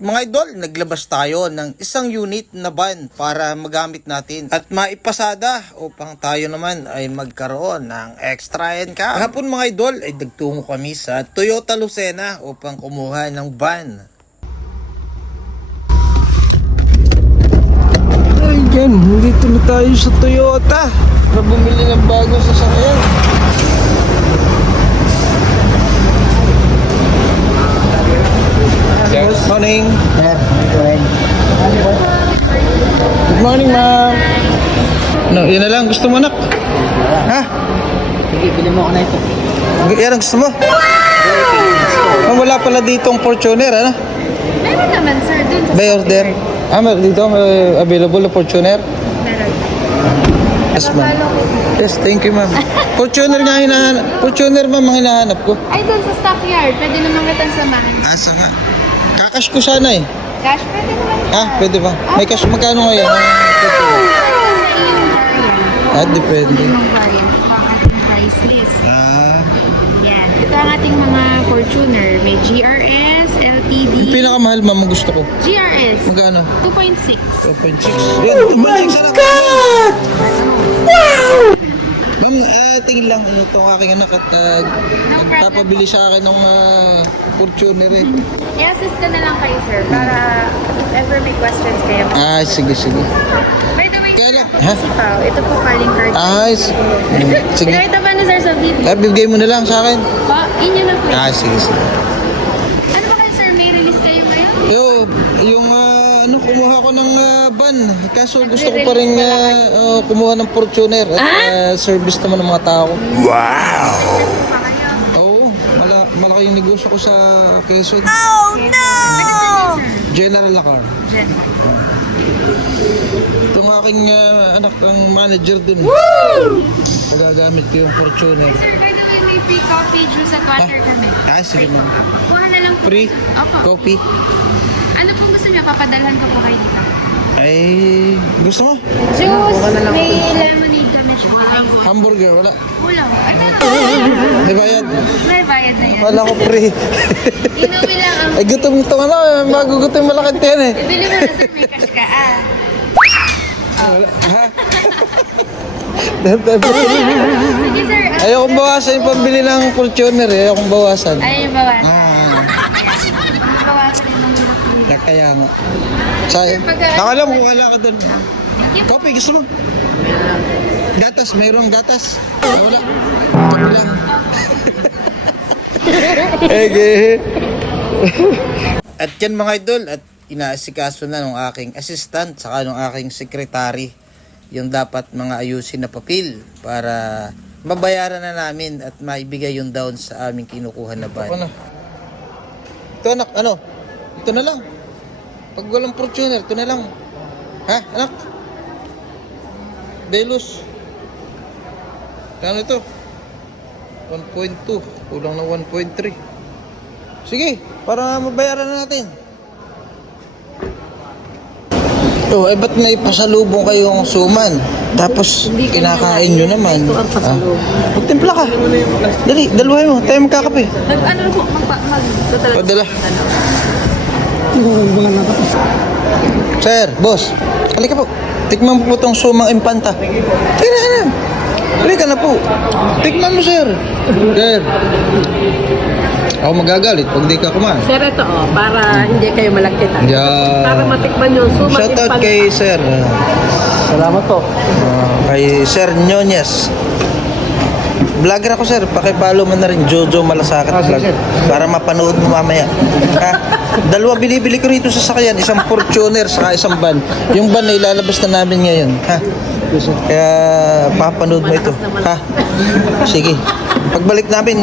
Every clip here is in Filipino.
Mga idol, naglabas tayo ng isang unit na van para magamit natin at maipasada upang tayo naman ay magkaroon ng extra income. Kahapon mga idol ay nagtungo kami sa Toyota Lucena upang kumuha ng van. Ay yan, dito na tayo sa Toyota para bumili ng bagong sasakyan. Good morning. Good morning, ma'am. No, yun na lang. Gusto mo, anak? Ha? Bili mo ako na ito. Yan ang gusto mo? Oh, wala pala ditong Fortuner, ano? Meron naman, sir, dun sa By order. Meron dito, may available na Fortuner. meron. Yes, ma'am. Napalo ko. Yes, thank you, ma'am. Fortuner nga hinahanap. Fortuner, ma'am, ang hinahanap ko. Ay, dun sa stockyard. Pwede naman kitang samahan. Asa nga? Kakash ko sana eh. Cash, pwede naman. Pwede ba? May cash magkano ngayon? Sa iyong variant. Depende. Yung variant. Ang ating price list. Yan. Ito ang ating mga Fortuner. May GRS, LTD. Yung pinakamahal, ma'am, ang gusto ko. GRS. Magkano? 2.6. 2.6. Yan, tumalik sa God! Wow! Ma'am, tingin lang itong aking anak at papabili sa akin ng Fortuner eh. I-assist ka na lang kayo, sir, para if ever may questions kayo. Sige. By the way, Kaya sir, lang, ako ha? si Pao. Ito po calling card. Sige. Pinakita pa na, sir, sa video. Bibigay mo na lang sa akin. Inyo na po. Sige. Ano ba kayo, sir? May release kayo ngayon? Yung kumuha ko ng van. Kaso gusto ko pa rin kumuha ng Fortuner at service naman ng mga tao. Wow! Oo, malaki yung negosyo ko sa Quezon. Oh, no! General Lacar. Itong aking anak ang manager dun. Magagamit ko yung Fortuner. Sir, by the way, may free coffee, juice at water kami. Sige ma'am. Kuha na lang po. Free Opo. coffee. Ano pong gusto niyo? Papadalhan ko po kayo dito. Ay, gusto mo? Juice, may lemonade kami siya. Hamburger, wala. Ulam. Ay, May bayad. may bayad na yan. Wala ko free. Inumin lang ang... Ay, gutom itong magugutom yung malakit yan eh. Ibili mo na, sir, may cash ka. Sige, sir. Ayokong bawasan yung pambili ng Fortuner eh. Ayokong bawasan. Ay, yung bawasan. Bawasan yung mga hirap. Kaya nga. Sayang. Nakala mo kung wala ka doon. Coffee, gusto mo? Gatas, mayroong gatas. Wala. Coffee lang. At yan mga idol, at inaasikaso na ng aking assistant saka ng aking secretary yung dapat mga ayusin na papel para mabayaran na namin at maibigay yung down sa aming kinukuha na van. Ano? Ito anak, ano? Ito na lang. Pag walang Fortuner, ito na lang. Ha, anak? Velos. Kano ito? 1.2. Kulang na 1.3. Sige, para mabayaran na natin. Ba't may pasalubong kayong suman? Tapos kinakain nyo naman. Magtimpla ka. Dali, daluhay mo. Tayo magkakape. Ano po, Padala. Sir, boss. Halika po. Tikman po itong sumang impanta. Tira na. Halika na po. Tikman mo, sir. Sir. Ako magagalit pag di ka kumain. Sir, ito para hindi kayo malagkitan. Yeah. Para matikman yung sumat. Shoutout kay sir. Salamat po. Kay Sir Nyones. Vlogger ako, sir. Pakipalo mo na rin Jojo Malasakit vlog. Para mapanood mo mamaya. Dalawa binibili ko rito sa sakyan. Isang Fortuner saka isang van. Yung van na ilalabas na namin ngayon. Kaya papanood mo ito. Sige. Pagbalik namin,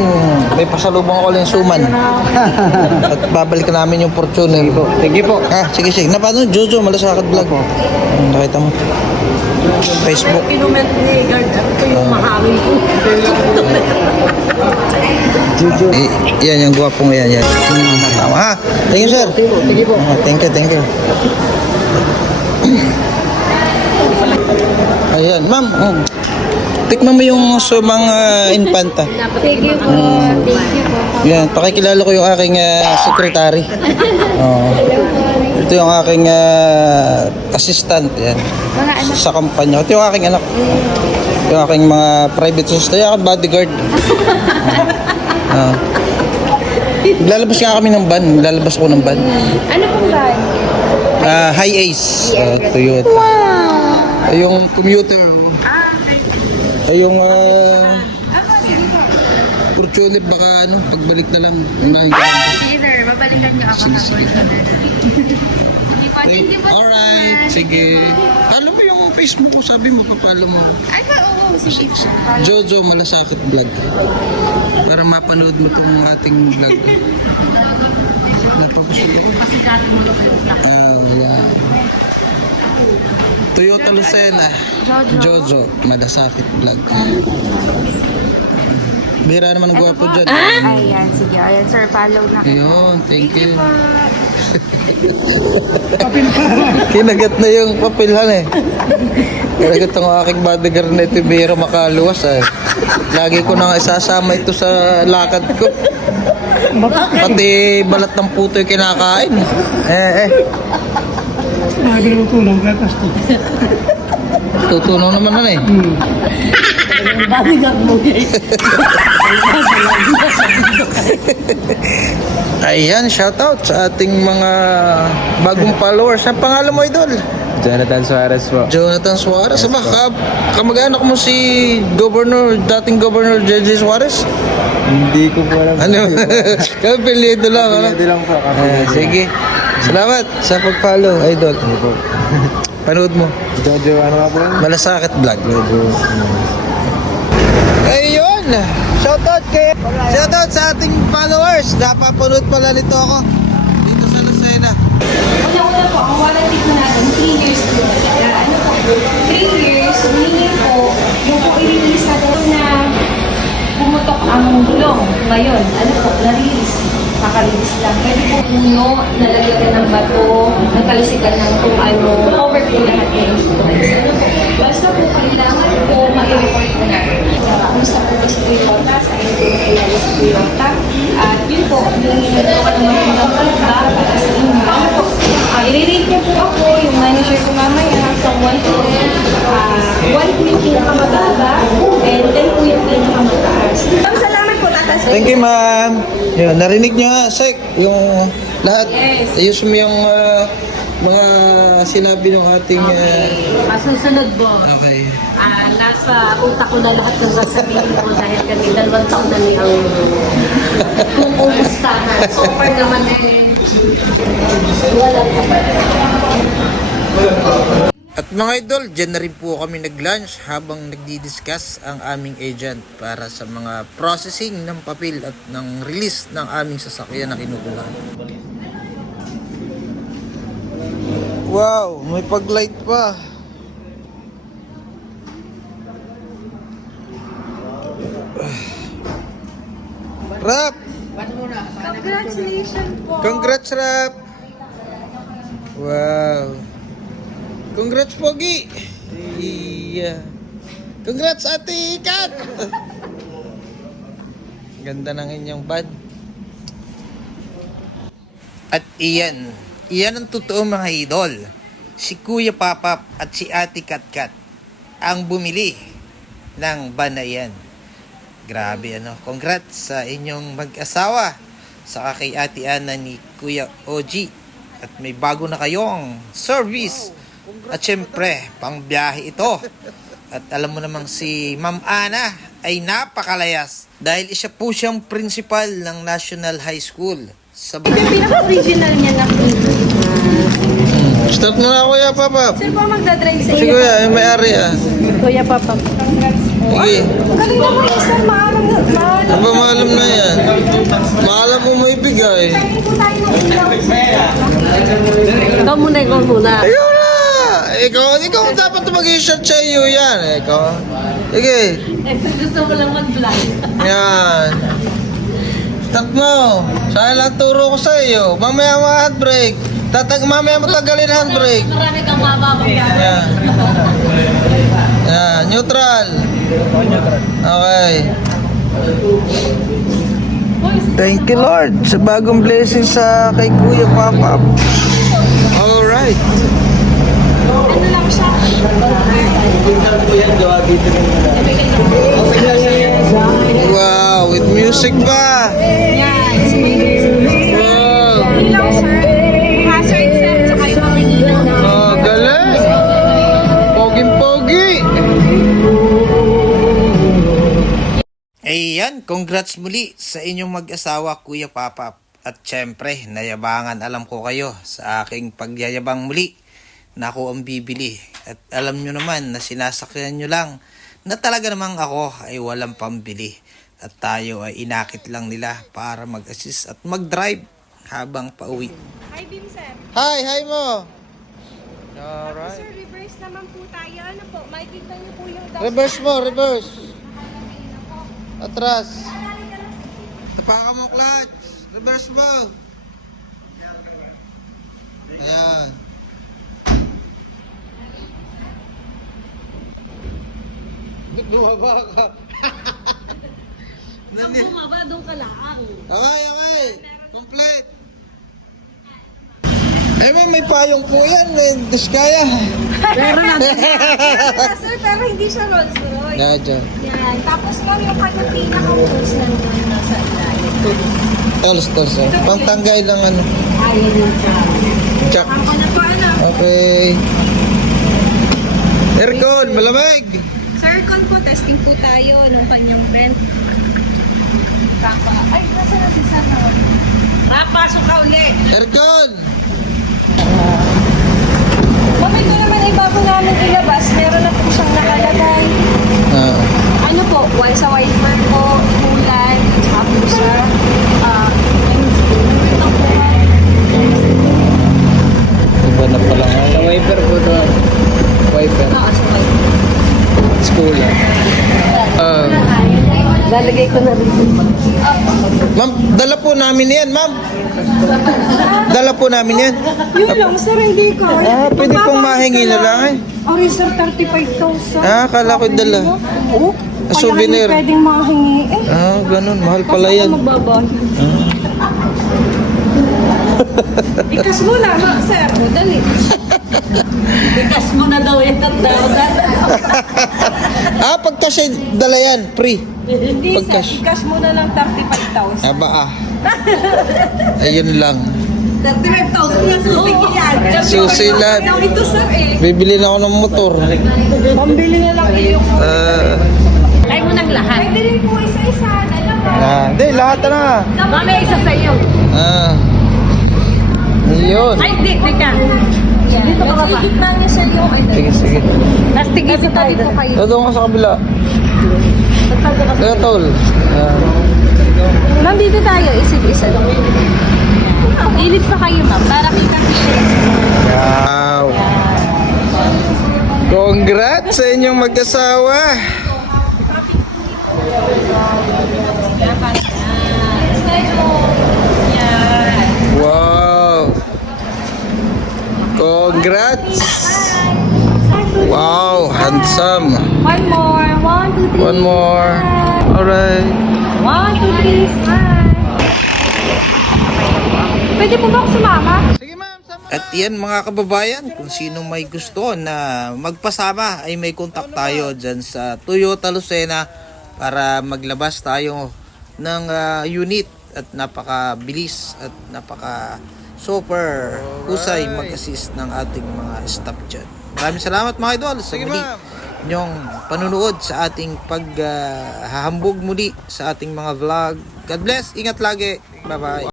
may pasalubong ako lang suman. At babalik namin yung Fortuner. Thank you po. Sige. Napanood Jojo Malasakit vlog. Nakita mo. Facebook. Kinument ni Gard, ito yung mahangin ko. Yan, yung guwapong yan. Tama. Thank you, sir. Thank you po. Thank you. Ayan, ma'am. Tikman mo yung sumang infanta. Thank you po. Thank you po. Yan, pakikilala ko yung aking secretary. Ito yung aking assistant. Yan. Mga anak. Sa kampanya. Ito yung aking anak. Yung aking mga private assistant. Yung aking bodyguard. Lalabas nga kami ng van. Lalabas ako ng van. Ano pong van? High Ace. Toyota. Wow! Ay, yung commuter. Okay. Ay, yung Ako, sige po. Fortuner, baka pagbalik na lang. Unahin ko. Sige sir, babalikan niyo ako ha. Thank you po. Alright, sige. Follow mo yung Facebook ko, sabi mo, papalo mo. Ay pa, oo, sige. Jojo Malasakit Vlog. Para mapanood mo tong ating vlog. Napapusog ako. Pasikatin mo ito. Yeah. Toyota Lucena. Jojo Malasakit Vlog. Bira naman ang gwapo dyan. Ayan, sige. Ayan sir, follow na. Ayun, thank you. Kinagat na yung papilhan eh. Kinagat ang aking bodyguard na ito, biro makaluwas eh. Lagi ko na nga isasama ito sa lakad ko. Pati balat ng puto yung kinakain. Lagi mo tulong ka, Pasto. Tutunaw naman na eh. Bodyguard mo guys. Ayan, shoutout sa ating mga bagong followers. Ang pangalan mo, idol? Jonathan Suarez po. Jonathan Suarez. Ba, kamag-anak mo si dating Governor J.J. Suarez? Hindi ko po alam. Ano? Kapilido lang. Ano? Pwede lang po. Sige. Salamat sa pag-follow, idol. Panood mo. Jojo, ano nga po yan? Malasakit Vlog. Jojo. Ayun! Shoutout sa ating followers. Napapanood pala nito ako. Dito sa Lucena. Una-una po, ang warranty po natin, 3 years po. Ano po, 3 years, meaning po, yung po i-release natin na pumutok ang gulong. Ngayon, ano po, na-release. Naka-release lang. Pwede po puno, nalagyan ng bato, nagkalisikan ng kung ano, cover po lahat yung insurance. Ano po, basta po kailangan po ma-report po natin. Kumusta po ba si Toyota, sa inyo po nakilala si Toyota. At yun po, yung ginagawa naman po ng kanta para sa inyo. Ano po, i-rate niyo po ako, yung manager ko mamaya, sa 1 to 10. 1 po yung pinakamababa, and 10 po yung pinakamataas. Salamat po, tatas. Thank you, ma'am. Yun, narinig nyo nga, Sek, yung lahat. Yes. Ayos mo yung mga sinabi ng ating... Masusunod, boss. okay. Nasa utak ko na lahat ng sasabihin ko dahil kami 2 taon na niyang kumustahan. So far naman wala pa pa. At mga idol, dyan na rin po kami nag-lunch habang nagdi-discuss ang aming agent para sa mga processing ng papel at ng release ng aming sasakyan na kinukuhaan. Wow, may pag-light pa. Rap! Congratulations po! Congrats, Rap! Wow! Congrats, Pogi! Yeah. Congrats, Ate Kat! Ganda ng inyong bad. At iyan ang totoo mga idol. Si Kuya Papap at si Ate Katkat ang bumili ng van na yan. Grabe congrats sa inyong mag-asawa, saka kay Ate Ana ni Kuya OG. At may bago na kayong service. At syempre, pangbiyahe ito. At alam mo namang si Ma'am Ana ay napakalayas dahil isa po siyang principal ng National High School sa Yung pinaka-original niya na Start na na, Kuya Papap. Sino po ang magdadrive sa Si iyo? Kuya, yung may-ari Kuya Papa. Sige. Galing naman sir, maalam na. Ano ba maalam na yan? Maalam mo may bigay. Ikaw muna. Ayun na! Ikaw dapat mag-i-share sa iyo yan. Ikaw. Sige. Gusto mo lang mag-vlog. Yan. Start mo. Saan lang turo ko sa iyo. Mamaya ma-handbrake. Mamaya mo tagalin handbrake. Marami kang mababang Yan. Yan. Neutral. Okay. Thank you, Lord, sa bagong blessing sa kay Kuya Papa. Alright. Ano lang siya? Wow, with music pa. Yan. Wow. Hindi lang, sir. Hazard set, tsaka yung mga ilaw. Oh, galing. Poging-pogi. Ayan, congrats muli sa inyong mag-asawa, Kuya Papap. At syempre, nayabangan alam ko kayo sa aking pagyayabang muli na ako ang bibili. At alam nyo naman na sinasakyan nyo lang na talaga namang ako ay walang pambili. At tayo ay inakit lang nila para mag-assist at mag-drive habang pauwi. Hi, Bim, sir. Hi mo. Tapos, sir, reverse naman po tayo. Ano po, makikita niyo po yung dash. Reverse mo, reverse. Atras. Tapakan mo clutch. Reverse mo. Ayan. Bumaba ka. Pag bumaba, doon ka lang. Okay. Complete. Eh, may payong po yan. Diskaya. Sir, pero hindi siya Rolls Royce. Yan, dyan. Yan. Tapos ma'am, yung kanyang pinaka-tools nandun nasa ilalim. Tols. Pangtanggay lang ano. Ayaw yung Check. Ako na po, ano? Okay. Aircon, malamig. Sir, po, testing po tayo nung kanyang vent. Ay, nasa na si Sir na? Pasok ka ulit. Aircon. Ma'am, ito naman ay bago namin ilabas. Meron na po siyang nakalagay. Ano po, sa wiper po, ulan, tsaka po sa Iba na pala nga. Sa wiper po to. Wiper. School. Lalagay ko na rin. Ma'am, dala po namin yan, ma'am. Dala po namin yan. Yun lang, sir, hindi ko. Pwede pong mahingi na lang eh. Ari, sir, 35,000. Kala ko dala. Oo. Souvenir. Kaya hindi pwedeng makahingi eh. Ganun. Mahal pala yan. Magbabahi. Ikas mo na, sir. O, dali. Bigas mo na daw yung tatawag. Pagka siya dala yan, free. Hindi, Pagkas. sir. Ikas mo na lang 35,000. Ayun lang. 35,000 na susi yan. Susi lang. Ito, sir, eh. Bibili na ako ng motor. Pambili na lang iyo. Try mo ng lahat. Pwede rin po isa-isa. Dalawa. Hindi, lahat na. Mamaya isa sa'yo. Ayun. Ay, di, teka. Dito ka ba ba? Gitna niya sa iyo. Sige. Tapos tigil sa tayo. Dito kayo. Doon ka sa kabila. Kaya tol. Ma'am, dito tayo. Isip-isa. Lilit pa kayo, ma'am. Para kita-kita. Wow. Congrats sa inyong mag-asawa. Wow. Congrats. Wow, handsome. One more. 1, 2, 3. One more. Alright. 1, 2, 3. Smile. Pwede po ba ako sumama? At yan mga kababayan, kung sino may gusto na magpasama ay may contact tayo dyan sa Toyota Lucena para maglabas tayo ng unit at napakabilis at napaka super husay mag-assist ng ating mga staff dyan. Maraming salamat mga idol sa muli nyong panunood sa ating paghahambog muli sa ating mga vlog. God bless, ingat lagi, bye bye.